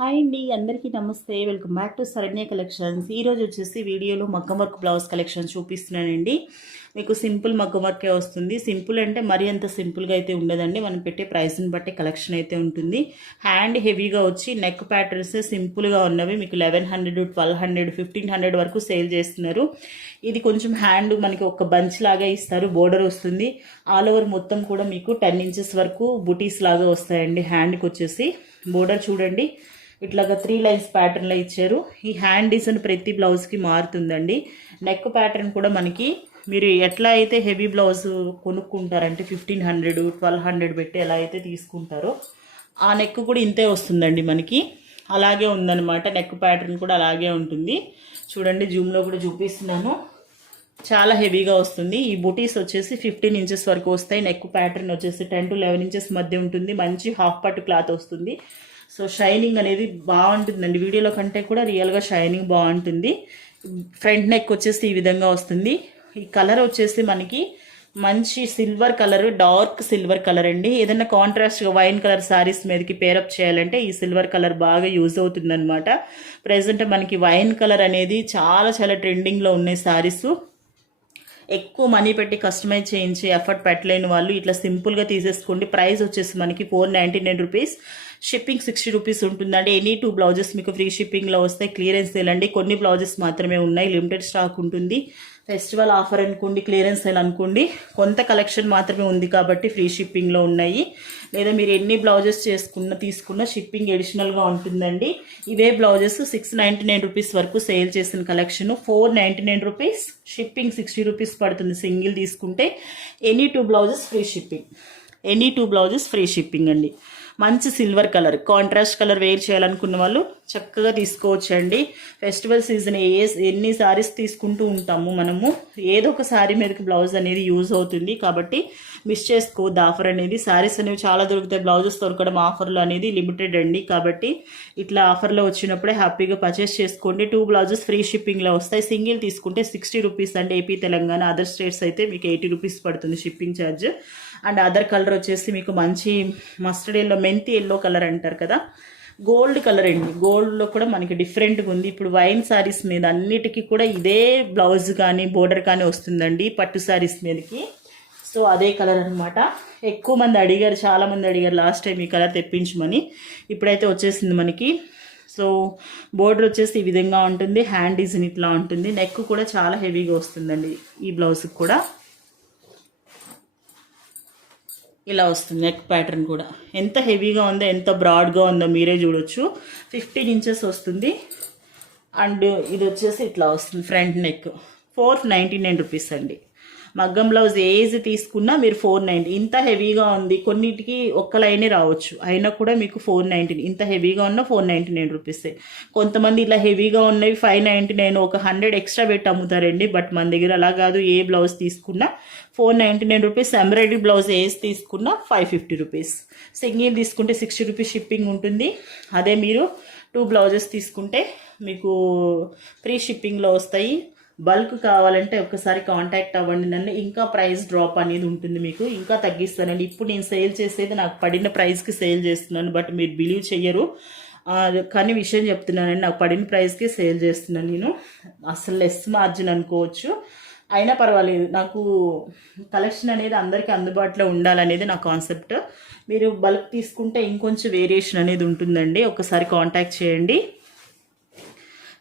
Hi అండి, అందరికీ నమస్తే. Welcome back to Saranya collections. ఈరోజు వచ్చేసి వీడియోలో మగ్గం వర్క్ బ్లౌజ్ కలెక్షన్ చూపిస్తున్నానండి. మీకు సింపుల్ మగ్గం వర్కే వస్తుంది. సింపుల్ అంటే మరీ అంత సింపుల్గా అయితే ఉండదండి. మనం పెట్టే ప్రైస్ని బట్టి కలెక్షన్ అయితే ఉంటుంది. హ్యాండ్ హెవీగా వచ్చి నెక్ ప్యాటర్న్స్ సింపుల్గా ఉన్నవి మీకు 1100, 1200, 1500 వరకు సేల్ చేస్తున్నారు. ఇది కొంచెం హ్యాండ్ మనకి ఒక బంచ్ లాగా ఇస్తారు. బోర్డర్ వస్తుంది. ఆల్ ఓవర్ మొత్తం కూడా మీకు 10 ఇంచెస్ వరకు బుటీస్ లాగా వస్తాయండి. హ్యాండ్కి వచ్చేసి బోర్డర్ చూడండి, ఇట్లాగా 3 లైన్స్ ప్యాటర్న్లో ఇచ్చారు. ఈ హ్యాండ్ డిజైన్ ప్రతి బ్లౌజ్కి మారుతుందండి. నెక్ ప్యాటర్న్ కూడా మనకి మీరు ఎట్లా అయితే హెవీ బ్లౌజ్ కొనుక్కుంటారంటే 1500, 1200 పెట్టి ఎలా అయితే తీసుకుంటారో ఆ నెక్ కూడా ఇంతే వస్తుందండి. మనకి అలాగే ఉందన్నమాట. నెక్ ప్యాటర్న్ కూడా అలాగే ఉంటుంది. చూడండి, జూమ్లో కూడా చూపిస్తున్నాను. చాలా హెవీగా వస్తుంది. ఈ బుటీస్ వచ్చేసి 15 ఇంచెస్ వరకు వస్తాయి. నెక్ ప్యాటర్న్ వచ్చేసి 10 to 11 ఇంచెస్ మధ్య ఉంటుంది. మంచి హాఫ్ పట్టు క్లాత్ వస్తుంది. సో షైనింగ్ అనేది బాగుంటుందండి. వీడియోలో కంటే కూడా రియల్గా షైనింగ్ బాగుంటుంది. ఫ్రంట్ నెక్ వచ్చేసి ఈ విధంగా వస్తుంది. ఈ కలర్ వచ్చేసి మనకి మంచి silver colour, dark silver colour అండి. ఏదైనా కాంట్రాస్ట్గా వైన్ కలర్ శారీస్ మీదకి పేరప్ చేయాలంటే ఈ సిల్వర్ కలర్ బాగా యూజ్ అవుతుంది అనమాట. ప్రజెంట్ మనకి వైన్ కలర్ అనేది చాలా చాలా ట్రెండింగ్లో ఉన్నాయి శారీస్. ఎక్కువ మనీ పెట్టి కస్టమైజ్ చేయించి ఎఫర్ట్ పెట్టలేని వాళ్ళు ఇట్లా సింపుల్గా తీసేసుకోండి. ప్రైస్ వచ్చేసి మనకి 499 రూపీస్. షిప్పింగ్ 60 రూపీస్ ఉంటుందండి. ఎనీ 2 బ్లౌజెస్ మీకు ఫ్రీ షిప్పింగ్లో వస్తాయి. క్లియరెన్స్ సేల్ అండి. కొన్ని బ్లౌజెస్ మాత్రమే ఉన్నాయి. లిమిటెడ్ స్టాక్ ఉంటుంది. ఫెస్టివల్ ఆఫర్ అనుకోండి, క్లియరెన్స్ సేల్ అనుకోండి. కొంత కలెక్షన్ మాత్రమే ఉంది కాబట్టి ఫ్రీ షిప్పింగ్లో ఉన్నాయి. లేదా మీరు ఎన్ని బ్లౌజెస్ తీసుకున్న షిప్పింగ్ ఎడిషనల్గా ఉంటుందండి. ఇవే బ్లౌజెస్ 699 రూపీస్ వరకు సేల్ చేసిన కలెక్షన్ 499 రూపీస్. షిప్పింగ్ 60 రూపీస్ పడుతుంది సింగిల్ తీసుకుంటే. Any 2 blouses free shipping. Any 2 blouses free shipping అండి. మంచి silver colour, contrast colour wear చేయాలనుకున్న వాళ్ళు చక్కగా తీసుకోవచ్చండి. ఫెస్టివల్ సీజన్ ఎన్ని సారీస్ తీసుకుంటూ ఉంటాము మనము. ఏదో ఒక సారీ మీదకి బ్లౌజ్ అనేది యూజ్ అవుతుంది కాబట్టి మిస్ చేసుకోవద్దు ఆఫర్ అనేది. సారీస్ అనేవి చాలా దొరుకుతాయి, బ్లౌజెస్ దొరకడం ఆఫర్లు అనేది లిమిటెడ్ అండి. కాబట్టి ఇట్లా ఆఫర్లో వచ్చినప్పుడే హ్యాపీగా పర్చేస్ చేసుకోండి. 2 బ్లౌజెస్ ఫ్రీ షిప్పింగ్లో వస్తాయి. సింగిల్ తీసుకుంటే 60 రూపీస్ అండి. ఏపీ, తెలంగాణ, అదర్ స్టేట్స్ అయితే మీకు 80 రూపీస్ పడుతుంది shipping charge. And other colour వచ్చేసి మీకు మంచి మస్టర్డ్ ఎల్లో, మెంతి ఎల్లో కలర్ అంటారు కదా, గోల్డ్ కలర్ అండి. గోల్డ్లో కూడా మనకి డిఫరెంట్గా ఉంది. ఇప్పుడు వైన్ శారీస్ మీద అన్నిటికీ కూడా ఇదే బ్లౌజ్ కానీ బోర్డర్ కానీ వస్తుందండి పట్టు శారీస్ మీదకి. సో అదే కలర్ అనమాట. ఎక్కువ మంది అడిగారు, చాలామంది అడిగారు లాస్ట్ టైం ఈ కలర్ తెప్పించమని. ఇప్పుడైతే వచ్చేసింది మనకి. సో బోర్డర్ వచ్చేసి ఈ విధంగా ఉంటుంది. హ్యాండ్ డిజైన్ ఇట్లా ఉంటుంది. నెక్ కూడా చాలా హెవీగా వస్తుందండి. ఈ బ్లౌజ్కి కూడా ఇలా వస్తుంది. నెక్ ప్యాటర్న్ కూడా ఎంత హెవీగా ఉందో, ఎంత బ్రాడ్గా ఉందో మీరే చూడొచ్చు. 15 ఇంచెస్ వస్తుంది. అండ్ ఇది వచ్చేసి ఇట్లా వస్తుంది. ఫ్రంట్ నెక్ 499 రూపీస్ అండి. మగ్గం బ్లౌజ్ ఏజ్ తీసుకున్నా మీరు 490. ఇంత హెవీగా ఉంది, కొన్నిటికి ఒక్క లైనే రావచ్చు, అయినా కూడా మీకు 490. ఇంత హెవీగా ఉన్న 499 రూపీసే. కొంతమంది ఇలా హెవీగా ఉన్నవి 599, ఒక 100 ఎక్స్ట్రా పెట్టి అమ్ముతారండి. బట్ మన దగ్గర అలా కాదు. ఏ బ్లౌజ్ తీసుకున్నా 499 రూపీస్. ఎంబ్రాయిడరీ బ్లౌజ్ ఏజ్ తీసుకున్నా 550 రూపీస్. సింగిల్ తీసుకుంటే 60 రూపీస్ షిప్పింగ్ ఉంటుంది. అదే మీరు 2 బ్లౌజెస్ తీసుకుంటే మీకు ఫ్రీ షిప్పింగ్లో వస్తాయి. బల్క్ కావాలంటే ఒకసారి కాంటాక్ట్ అవ్వండి నన్ను. ఇంకా ప్రైస్ డ్రాప్ అనేది ఉంటుంది, మీకు ఇంకా తగ్గిస్తానండి. ఇప్పుడు నేను సేల్ చేసేది నాకు పడిన ప్రైస్కి సేల్ చేస్తున్నాను. బట్ మీరు బిలీవ్ చెయ్యరు, కానీ విషయం చెప్తున్నానండి. నాకు పడిన ప్రైస్కి సేల్ చేస్తున్నాను నేను. అసలు లెస్ మార్జిన్ అనుకోవచ్చు, అయినా పర్వాలేదు. నాకు కలెక్షన్ అనేది అందరికీ అందుబాటులో ఉండాలనేది నా కాన్సెప్ట్. మీరు బల్క్ తీసుకుంటే ఇంకొంచెం వేరియేషన్ అనేది ఉంటుందండి. ఒకసారి కాంటాక్ట్ చేయండి.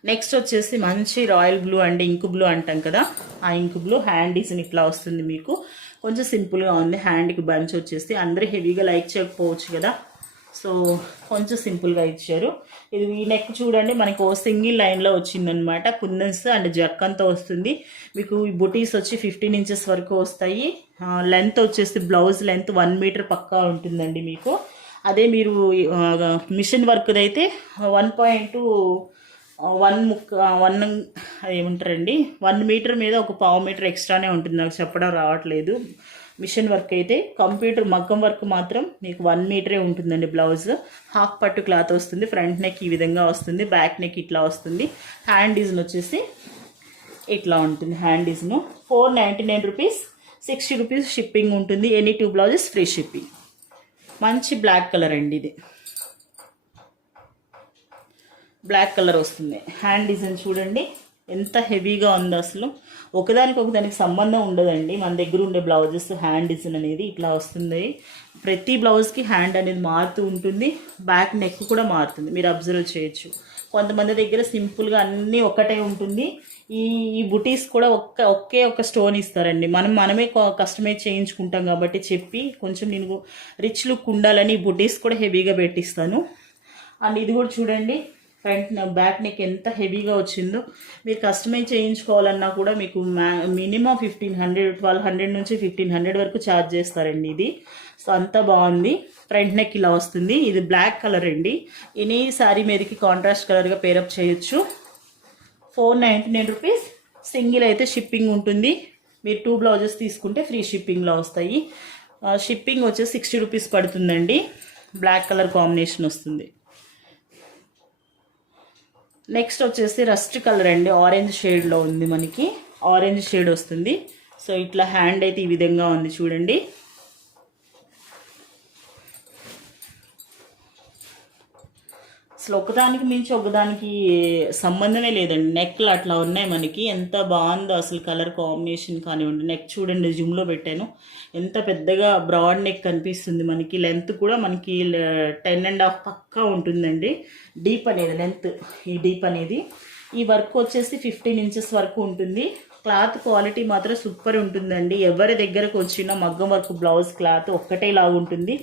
నెక్స్ట్ వచ్చేసి మంచి రాయల్ బ్లూ అండి, ఇంక్ బ్లూ అంటాం కదా, ఆ ఇంక్ బ్లూ. హ్యాండ్ డిజైన్ ఇట్లా వస్తుంది మీకు. కొంచెం సింపుల్గా ఉంది. హ్యాండ్కి బంచ్ వచ్చేసి అందరూ హెవీగా లైక్ చేయకపోవచ్చు కదా, సో కొంచెం సింపుల్గా ఇచ్చారు. ఇది ఈ నెక్ చూడండి, మనకు ఓ సింగిల్ లైన్లో వచ్చిందనమాట. కుందన్స్ అండ్ జర్కంతో వస్తుంది మీకు. ఈ బుటీస్ వచ్చి 15 ఇంచెస్ వరకు వస్తాయి. లెంత్ వచ్చేసి బ్లౌజ్ లెంత్ 1 మీటర్ పక్కా ఉంటుందండి మీకు. అదే మీరు మిషన్ వర్క్ అయితే 1 ఏమంటారండి, 1 మీటర్ మీద ఒక 1/4 మీటర్ ఎక్స్ట్రానే ఉంటుంది. నాకు చెప్పడం రావట్లేదు. మిషన్ వర్క్ అయితే, కంప్యూటర్ మగ్గం వర్క్ మాత్రం మీకు 1 మీటరే ఉంటుందండి. బ్లౌజ్ హాఫ్ పట్టు క్లాత్ వస్తుంది. ఫ్రంట్ నెక్ ఈ విధంగా వస్తుంది. బ్యాక్ నెక్ ఇట్లా వస్తుంది. హ్యాండ్ డిజైన్ వచ్చేసి ఇట్లా ఉంటుంది. Hand design 499 rupees. 60 rupees shipping ఉంటుంది. Any 2 blouses free shipping. మంచి బ్లాక్ కలర్ అండి ఇది. బ్లాక్ కలర్ వస్తుంది. హ్యాండ్ డిజైన్ చూడండి ఎంత హెవీగా ఉందో, అసలు ఒకదానికి సంబంధం ఉండదండి. మన దగ్గర ఉండే బ్లౌజెస్ హ్యాండ్ డిజైన్ అనేది ఇట్లా వస్తుంది. ప్రతి బ్లౌజ్కి హ్యాండ్ అనేది మారుతూ ఉంటుంది, బ్యాక్ నెక్ కూడా మారుతుంది, మీరు అబ్జర్వ్ చేయొచ్చు. కొంతమంది దగ్గర సింపుల్గా అన్నీ ఒకటే ఉంటుంది. ఈ బుటీస్ కూడా ఒకే ఒక స్టోన్ ఇస్తారండి. మనమే కస్టమైజ్ చేయించుకుంటాం కాబట్టి చెప్పి కొంచెం నేను రిచ్ లుక్ ఉండాలని ఈ బుటీస్ కూడా హెవీగా పెట్టిస్తాను. అండ్ ఇది కూడా చూడండి ఫ్రంట్ బ్యాక్ నెక్ ఎంత హెవీగా వచ్చిందో. మీరు కస్టమైజ్ చేయించుకోవాలన్నా కూడా మీకు మినిమం 1500, 1200 నుంచి 1500 వరకు ఛార్జ్ చేస్తారండి ఇది. సో అంత బాగుంది. ఫ్రంట్ నెక్ ఇలా వస్తుంది. ఇది బ్లాక్ కలర్ అండి. ఎనీ శారీ మీదకి కాంట్రాస్ట్ కలర్గా పేరప్ చేయొచ్చు. 499 రూపీస్. సింగిల్ అయితే షిప్పింగ్ ఉంటుంది. మీరు 2 బ్లౌజెస్ తీసుకుంటే ఫ్రీ షిప్పింగ్లో వస్తాయి. షిప్పింగ్ వచ్చేసి 60 రూపీస్ పడుతుందండి. బ్లాక్ కలర్ కాంబినేషన్ వస్తుంది. నెక్స్ట్ వచ్చేసి రస్ట్ కలర్ అండి. ఆరెంజ్ షేడ్లో ఉంది, మనకి ఆరెంజ్ షేడ్ వస్తుంది. సో ఇట్లా హ్యాండ్ అయితే ఈ విధంగా ఉంది చూడండి. అసలు ఒకదానికి మించి ఒకదానికి సంబంధమే లేదండి. నెక్లు అట్లా ఉన్నాయి మనకి. ఎంత బాగుందో అసలు కలర్ కాంబినేషన్ కానివ్వండి. నెక్ చూడండి, జూమ్లో పెట్టాను, ఎంత పెద్దగా బ్రాడ్ నెక్ కనిపిస్తుంది మనకి. లెంత్ కూడా మనకి 10.5 పక్కా ఉంటుందండి. డీప్ అనేది లెంత్, ఈ డీప్ అనేది. ఈ వర్క్ వచ్చేసి 15 ఇంచెస్ వరకు ఉంటుంది. క్లాత్ క్వాలిటీ మాత్రం సూపర్ ఉంటుందండి. ఎవరి దగ్గరకు వచ్చినా మగ్గం వర్క్ బ్లౌజ్ క్లాత్ ఒక్కటేలాగా ఉంటుంది.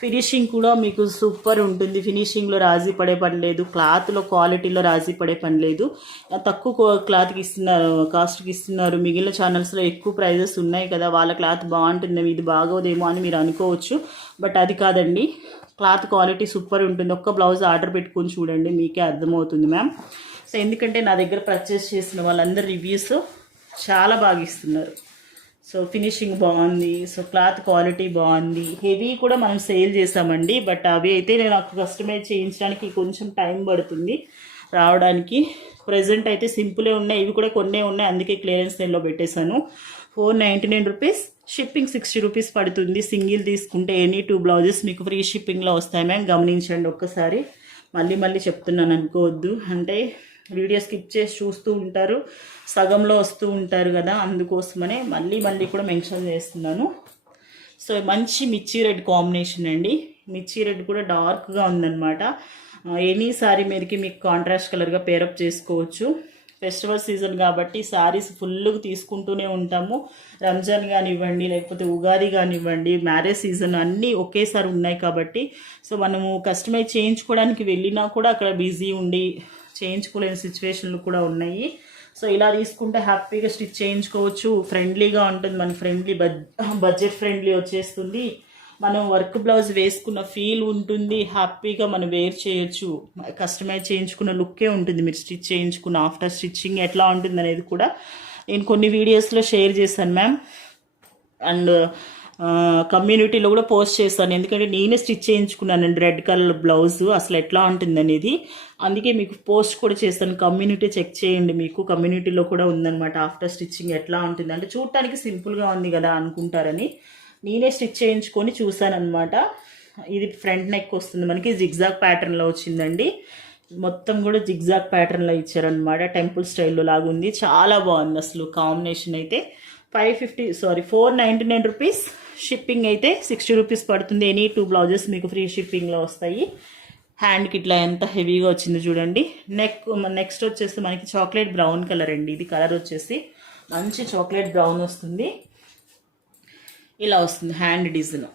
ఫినిషింగ్ కూడా మీకు సూపర్ ఉంటుంది. ఫినిషింగ్లో రాజీ పడే పని లేదు, క్లాత్లో క్వాలిటీలో రాజీ పడే పని లేదు. తక్కువ క్లాత్కి ఇస్తున్నారు, కాస్ట్కి ఇస్తున్నారు. మిగిలిన ఛానల్స్లో ఎక్కువ ప్రైజెస్ ఉన్నాయి కదా, వాళ్ళ క్లాత్ బాగుంటుంది, ఇది బాగోదేమో అని మీరు అనుకోవచ్చు. బట్ అది కాదండి, క్లాత్ క్వాలిటీ సూపర్ ఉంటుంది. ఒక్క బ్లౌజ్ ఆర్డర్ పెట్టుకొని చూడండి, మీకే అర్థమవుతుంది మ్యామ్. సో ఎందుకంటే నా దగ్గర పర్చేస్ చేసిన వాళ్ళందరూ రివ్యూస్ చాలా బాగా ఇస్తున్నారు. సో ఫినిషింగ్ బాగుంది, సో క్లాత్ క్వాలిటీ బాగుంది. హెవీ కూడా మనం సేల్ చేసామండి, బట్ అవి అయితే నాకు కస్టమైజ్ చేయించడానికి కొంచెం టైం పడుతుంది రావడానికి. ప్రజెంట్ అయితే సింపులే ఉన్నాయి, ఇవి కూడా కొన్నే ఉన్నాయి, అందుకే క్లియరెన్స్ సేల్లో పెట్టేశాను. 499 రూపీస్. షిప్పింగ్ 60 రూపీస్ పడుతుంది. సింగిల్ తీసుకుంటే ఎనీ 2 బ్లౌజెస్ మీకు ఫ్రీ షిప్పింగ్లో వస్తాయి మ్యామ్. గమనించండి ఒక్కసారి, మళ్ళీ చెప్తున్నాను అనుకోవద్దు. అంటే వీడియో స్కిప్ చేసి చూస్తూ ఉంటారు, సగంలో వస్తూ ఉంటారు కదా, అందుకోసమనే మళ్ళీ కూడా మెన్షన్ చేస్తున్నాను. సో మంచి మిర్చి రెడ్ కాంబినేషన్ అండి. మిర్చి రెడ్ కూడా డార్క్గా ఉందన్నమాట. ఎనీ శారీ మీదకి మీకు కాంట్రాస్ట్ కలర్గా పేరప్ చేసుకోవచ్చు. ఫెస్టివల్ సీజన్ కాబట్టి శారీస్ ఫుల్గా తీసుకుంటూనే ఉంటాము. రంజాన్ కానివ్వండి, లేకపోతే ఉగాది కానివ్వండి, మ్యారేజ్ సీజన్ అన్నీ ఒకేసారి ఉన్నాయి కాబట్టి, సో మనము కస్టమైజ్ చేయించుకోవడానికి వెళ్ళినా కూడా అక్కడ బిజీ ఉండి చేయించుకోలేని సిచ్యువేషన్లు కూడా ఉన్నాయి. సో ఇలా తీసుకుంటే హ్యాపీగా స్టిచ్ చేయించుకోవచ్చు. ఫ్రెండ్లీగా ఉంటుంది, మన ఫ్రెండ్లీ బడ్జెట్ ఫ్రెండ్లీ వచ్చేస్తుంది. మనం వర్క్ బ్లౌజ్ వేసుకున్న ఫీల్ ఉంటుంది, హ్యాపీగా మనం వేర్ చేయొచ్చు. కస్టమైజ్ చేయించుకున్న లుక్కే ఉంటుంది. మీరు స్టిచ్ చేయించుకున్న ఆఫ్టర్ స్టిచ్చింగ్ ఎట్లా ఉంటుంది అనేది కూడా నేను కొన్ని వీడియోస్లో షేర్ చేశాను మ్యామ్. అండ్ కమ్యూనిటీలో కూడా పోస్ట్ చేస్తాను, ఎందుకంటే నేనే స్టిచ్ చేయించుకున్నానండి రెడ్ కలర్ బ్లౌజ్, అసలు ఎట్లా ఉంటుంది అనేది. అందుకే మీకు పోస్ట్ కూడా చేస్తాను, కమ్యూనిటీ చెక్ చేయండి. మీకు కమ్యూనిటీలో కూడా ఉందన్నమాట ఆఫ్టర్ స్టిచ్చింగ్ ఎట్లా ఉంటుంది. అంటే చూడటానికి సింపుల్గా ఉంది కదా అనుకుంటారని నేనే స్టిచ్ చేయించుకొని చూసానమాట. ఇది ఫ్రంట్ నెక్ వస్తుంది మనకి, జిగ్జాగ్ ప్యాటర్న్లో వచ్చిందండి. మొత్తం కూడా జిగ్జాగ్ ప్యాటర్న్లో ఇచ్చారనమాట, టెంపుల్ స్టైల్లో లాగుంది. చాలా బాగుంది అసలు కాంబినేషన్ అయితే. 499 రూపీస్. షిప్పింగ్ అయితే 60 రూపీస్ పడుతుంది. ఎనీ 2 బ్లౌజెస్ మీకు ఫ్రీ షిప్పింగ్లో వస్తాయి. హ్యాండ్కి ఇట్లా ఎంత హెవీగా వచ్చింది చూడండి. నెక్స్ట్ వచ్చేసి మనకి చాక్లెట్ బ్రౌన్ కలర్ అండి. ఇది కలర్ వచ్చేసి మంచి చాక్లెట్ బ్రౌన్ వస్తుంది. ఇలా వస్తుంది హ్యాండ్ డిజైన్.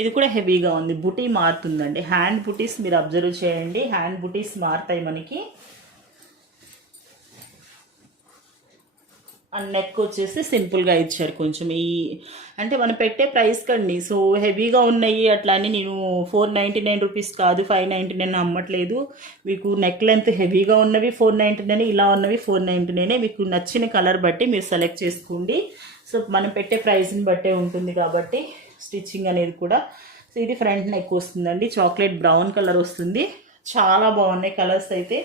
ఇది కూడా హెవీగా ఉంది, బుటీ మారుతుందండి. హ్యాండ్ బుటీస్ మీరు అబ్జర్వ్ చేయండి, హ్యాండ్ బుటీస్ మారుతాయి మనకి. అండ్ నెక్ వచ్చేసి సింపుల్గా ఇచ్చారు కొంచెం. అంటే మనం పెట్టే ప్రైస్ కండి. సో హెవీగా ఉన్నాయి అట్లా అని నేను 499 రూపీస్ కాదు 599 అమ్మట్లేదు. మీకు నెక్ లెంత్ హెవీగా ఉన్నవి 499, ఇలా ఉన్నవి 499. మీకు నచ్చిన కలర్ బట్టి మీరు సెలెక్ట్ చేసుకోండి. సో మనం పెట్టే ప్రైస్ని బట్టే ఉంటుంది కాబట్టి స్టిచ్చింగ్ అనేది కూడా. సో ఇది ఫ్రంట్ నెక్ వస్తుందండి, చాక్లెట్ బ్రౌన్ కలర్ వస్తుంది. చాలా బాగున్నాయి కలర్స్ అయితే.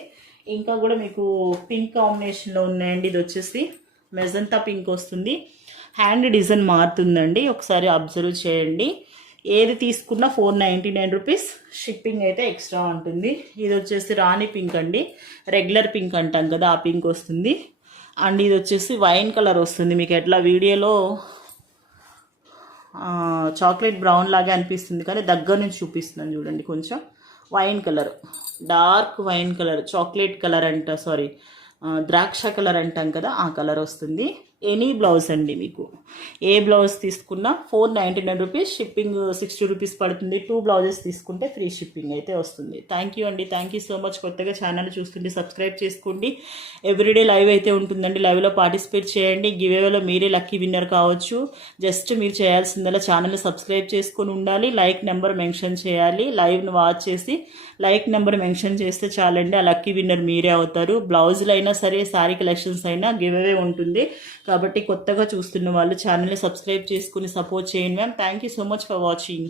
ఇంకా కూడా మీకు పింక్ కాంబినేషన్లో ఉన్నాయండి. ఇది వచ్చేసి మెజంతా పింక్ వస్తుంది. హ్యాండ్ డిజైన్ మారుతుందండి, ఒకసారి అబ్జర్వ్ చేయండి. ఏది తీసుకున్నా 499 రూపీస్. షిప్పింగ్ అయితే ఎక్స్ట్రా ఉంటుంది. ఇది వచ్చేసి రాణి పింక్ అండి, రెగ్యులర్ పింక్ అంటాం కదా ఆ పింక్ వస్తుంది. అండ్ ఇది వచ్చేసి వైన్ కలర్ వస్తుంది. మీకు ఎట్లా వీడియోలో చాక్లెట్ బ్రౌన్ లాగా అనిపిస్తుంది కానీ దగ్గర నుంచి చూపిస్తున్నాను చూడండి. కొంచెం wine colour, dark wine colour, chocolate colour అంట, సారీ ద్రాక్ష కలర్ అంటాం కదా ఆ కలర్ వస్తుంది. ఎనీ బ్లౌజ్ అండి, మీకు ఏ బ్లౌజ్ తీసుకున్నా 499 రూపీస్. షిప్పింగ్ 60 రూపీస్ పడుతుంది. 2 బ్లౌజెస్ తీసుకుంటే ఫ్రీ షిప్పింగ్ అయితే వస్తుంది. థ్యాంక్ యూ అండి, థ్యాంక్ యూ సో మచ్. కొత్తగా ఛానల్ చూస్తుంటే సబ్స్క్రైబ్ చేసుకోండి. ఎవ్రీడే లైవ్ అయితే ఉంటుందండి, లైవ్లో పార్టిసిపేట్ చేయండి. గివ్ అవేలో మీరే లక్కీ విన్నర్ కావచ్చు. జస్ట్ మీరు చేయాల్సిందల్లా ఛానల్ని సబ్స్క్రైబ్ చేసుకొని ఉండాలి, లైక్ నెంబర్ మెన్షన్ చేయాలి. లైవ్ను వాచ్ చేసి లైక్ నెంబర్ మెన్షన్ చేస్తే చాలండి, ఆ లక్కీ విన్నర్ మీరే అవుతారు. బ్లౌజులు అయినా సరే, శారీ కలెక్షన్స్ అయినా గివ్ అవే ఉంటుంది. కాబట్టి కొత్తగా చూస్తున్న వాళ్ళు ఛానల్ని సబ్స్క్రైబ్ చేసుకుని సపోర్ట్ చేయండి ma'am. Thank you so much for watching.